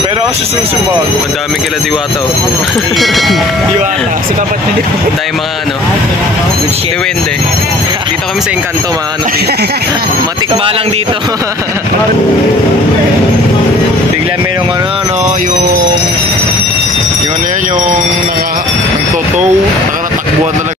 Pero ako susumbag. Ang dami kila Diwata. Diwata, sa tapat ni Diwata. Ang dami mga ano, Diwende. Dito kami sa Encanto, mga ano dito. Matikba lang dito. Bigla merong ano, yung ano yan, yung nang-totow, nakanatakbuhan talaga.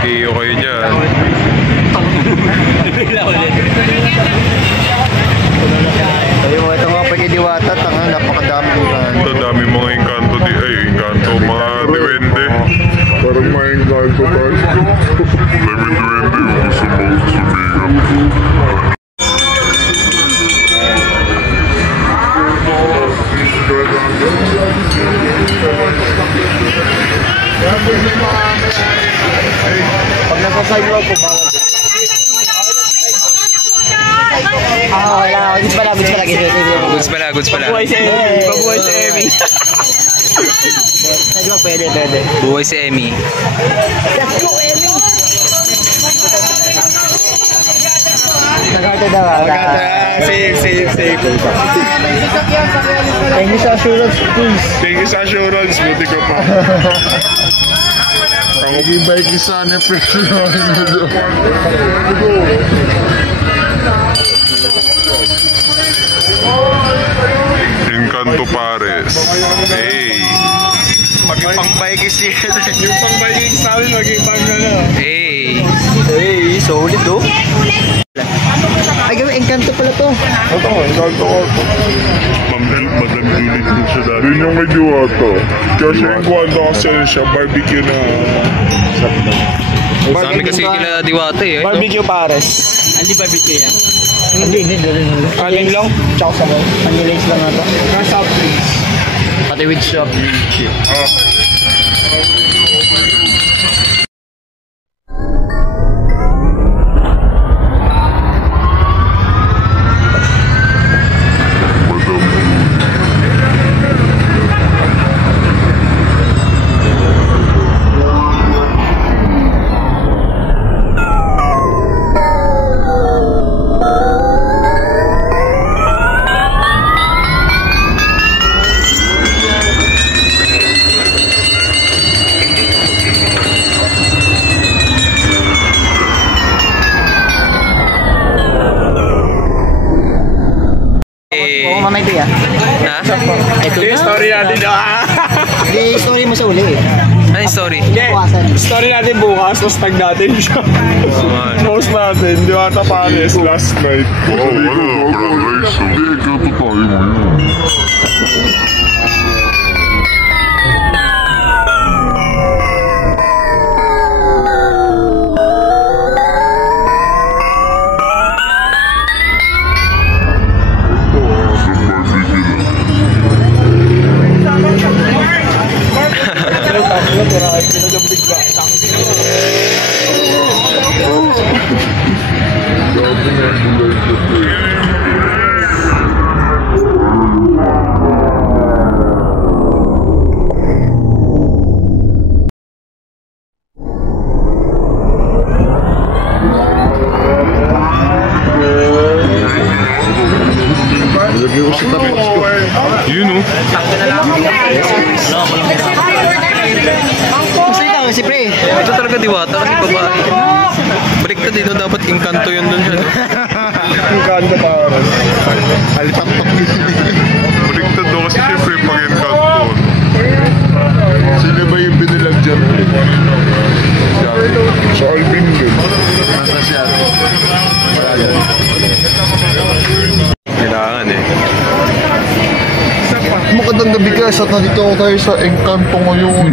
Iyo kayo dyan. Ayun, ito nga pa kay Diwata, napakadami Encanto. Ito dami mga Encanto Encanto, mga Diwende. Parang mga Encanto tayo. Dami Diwende yung gusto mo sabihin. Pag nasa-sidewalk po, bawal. Wala. Goods pala. Goods pala. Babuhay si Emmy. Sidewalk, pwede. Buhay si Emmy. Let's go, Emmy! Nagkata daw. Safe. Thank you sa assurance, please. Thank you sa assurance, buti ka pa. Ang mag-ibay kisa na presyo Encanto Pares. Hey. Maging pang-bikes yan. Yung pang-bikes namin, maging pang-gano. Hey. Solid oh. Ay, gawin, Encanto pala to. Ito nga, Encanto ko. Madam Julie din siya dati. Yun yung may Diwata. Kasi yung Encanto kasi siya, barbecue na... Sa amin kasi kila Diwata eh. Barbecue Pares. Hindi barbecue yan. Hindi. Alin lang? Tsaka sa ball. Panilays lang na to. Nasa please. Pati with shop. Mamay ya. Ha? Ito yung story natin. Hindi, story mo sa uli eh. Ay, sorry. Hindi, story natin bukas, tapos tag natin siya. Post natin, Diwata Pares last night. Wala, Paradise. Hindi, Encanto tayo mo yun. Yun o. Kasi ito, si Pre. Ito talaga Diwata kasi babae. Baliktad dito dapat Encanto yun dun siya. Ang kanta parang. Alitakpak din. Baliktad daw kasi syempre pag Encanto. Sino ba yung binilag dyan? Sa Alvin din. Kailangan eh. Magandang gabi guys at nandito ako tayo sa Encanto ngayon.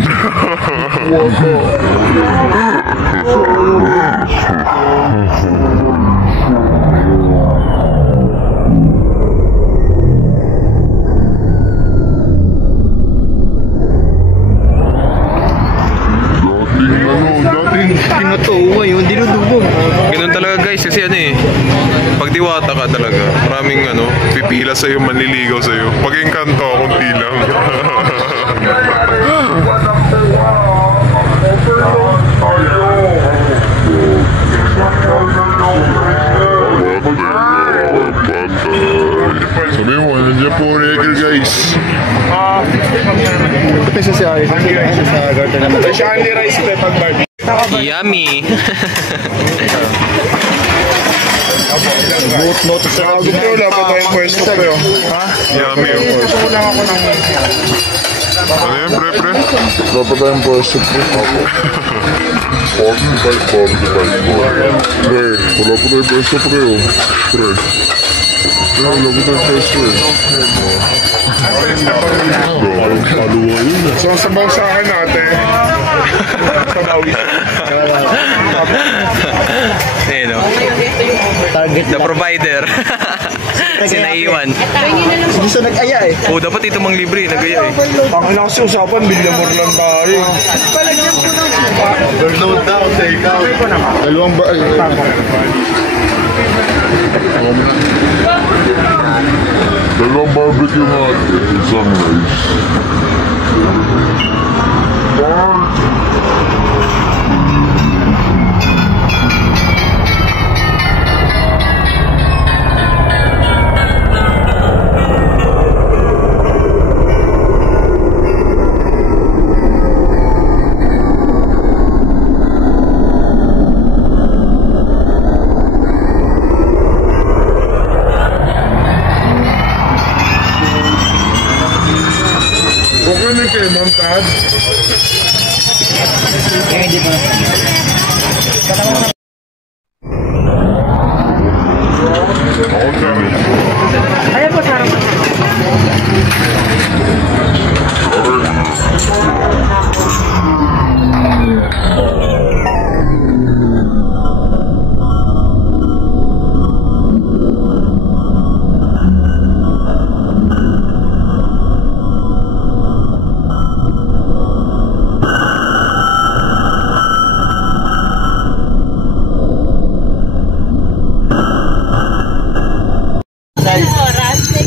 Dating Pinatuwa yun, dinudubog. Ganun talaga guys, kasi ano eh. Pag diwata ka talaga, maraming pipila sa'yo, manliligaw sa'yo. Pag Encanto, kunti lang. Sabi mo, nandiyan po Regal guys. Ito si Ari. Sa garden naman. Siya only rice pe pag barbecue. yummy. Note sa Ako pre, wala pa tayong pwesto pre. Yummy oh. Ano yan pre? Wala pa tayong pwesto pre. Pre, wala pa tayong pwesto pre oh. Pre, wala pa tayong pwesto eh. Kaluwa yun. So, sabaw sa akin ate. Sabaw. Ayun o. Target The provider. Sinaiwan. Gusto nag-aya eh. Oh, dapat ito mang libre. Nagaya eh. Ang kasi usapan, bilyamor lang tayo. Overload na ako sa ikaw. Dalawang ba? Dalawang barbecue natin, isang rice. Okay na kayo, Ma'am Tad? Hindi pa. Ayan po, sarap.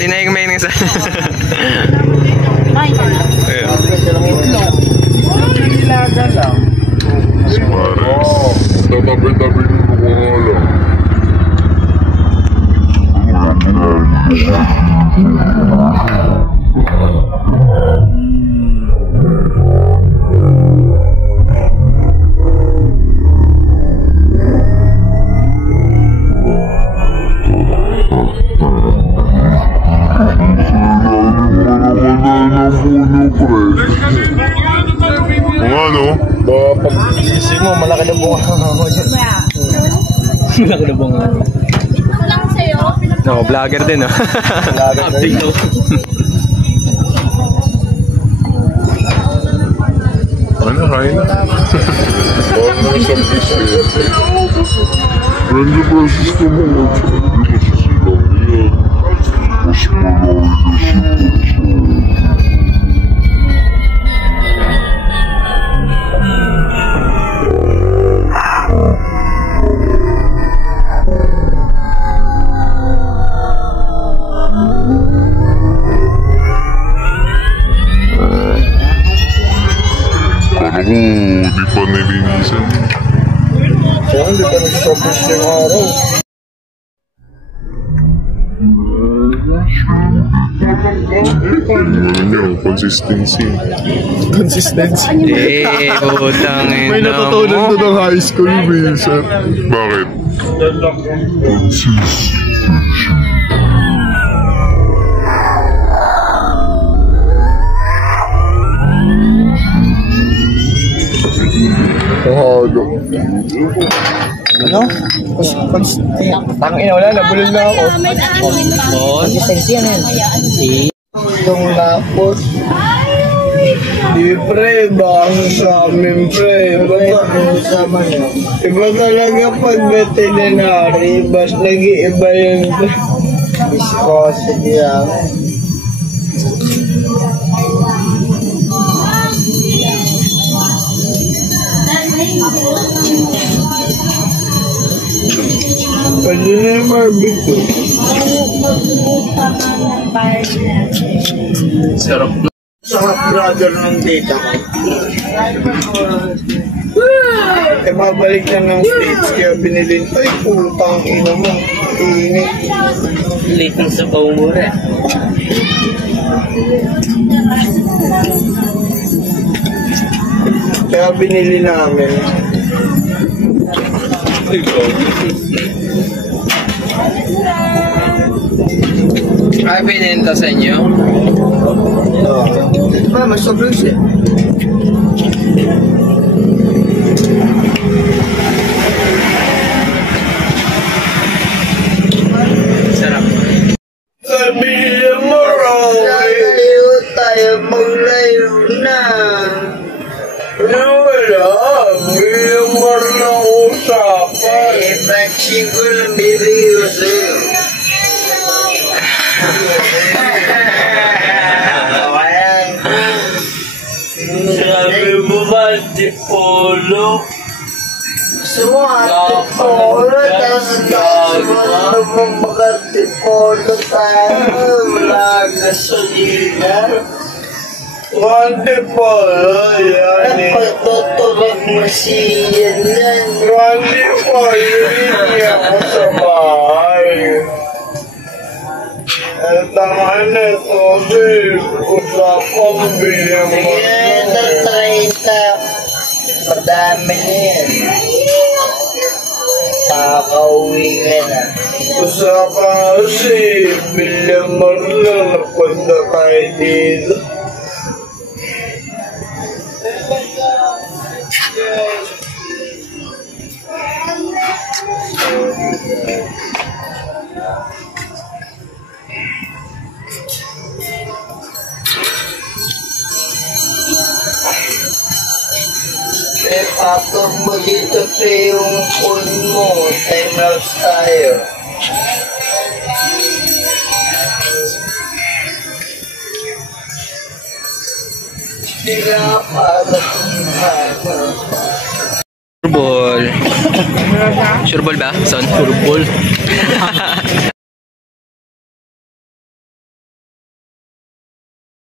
Dinaig may nang sa... Tatabi-tabi nyo na wala. Kung ano? Pag-isip mo, malaki na bunga. Malaki na bunga. No, vlogger din oh. Update daw. Ano, kain na? Bawal mo isang piece eh. Friendly versus ko mo. Hindi masisilang yan. Mas malaki kasi po. Ano ko, di pa nilinisan. Hindi pa nag-shoppers yung araw. Ano nyo, consistency. Consistency. Utang ina May natutunan mo. to ng high school, Wilson. Bakit? Mahalo. Ano? Tangina, wala, nabulol na ako. Consistency yan yan. Itong lapos. Di pre, baka sa amin pre. Iba talaga pag veterinary, bas nag-iiba yung viscosity yan. Pwede na yung barbecue. Sarap. Sarap brother ng tita ko. Eh, mabalik na ng States kaya binilin. Ay, putang ina mo. Init. Late ng sabaw mo rin. Kaya binili namin. Ay, pinenta sa inyo? Ito ba, mas sobrang siya. Sarap. Sabihin mo, Roy. Tayo maglayo na. Wala. Bilang mo na usapan. Ipachi ko ng bibigyo sa'yo. Sabi mo ba, Tipolo? Gusto mo Antipolo, tapos naman mag-Antipolo tayo. Wala gasolina. Antipolo, yan eh. Pagtutulog mo siya yan. Antipolo, hindi ako sa bahay. Tama na ito, babe. Usapang bilhin mo. Sige, 30. Madami na yan. Nakakauwi ka na. Usapan kasi, bilhin mo lang napunta tayo dito. Patong mo dito pa yung phone mo. Time lapse tayo. Sila Sureball. Sureball ba, son? Sureball.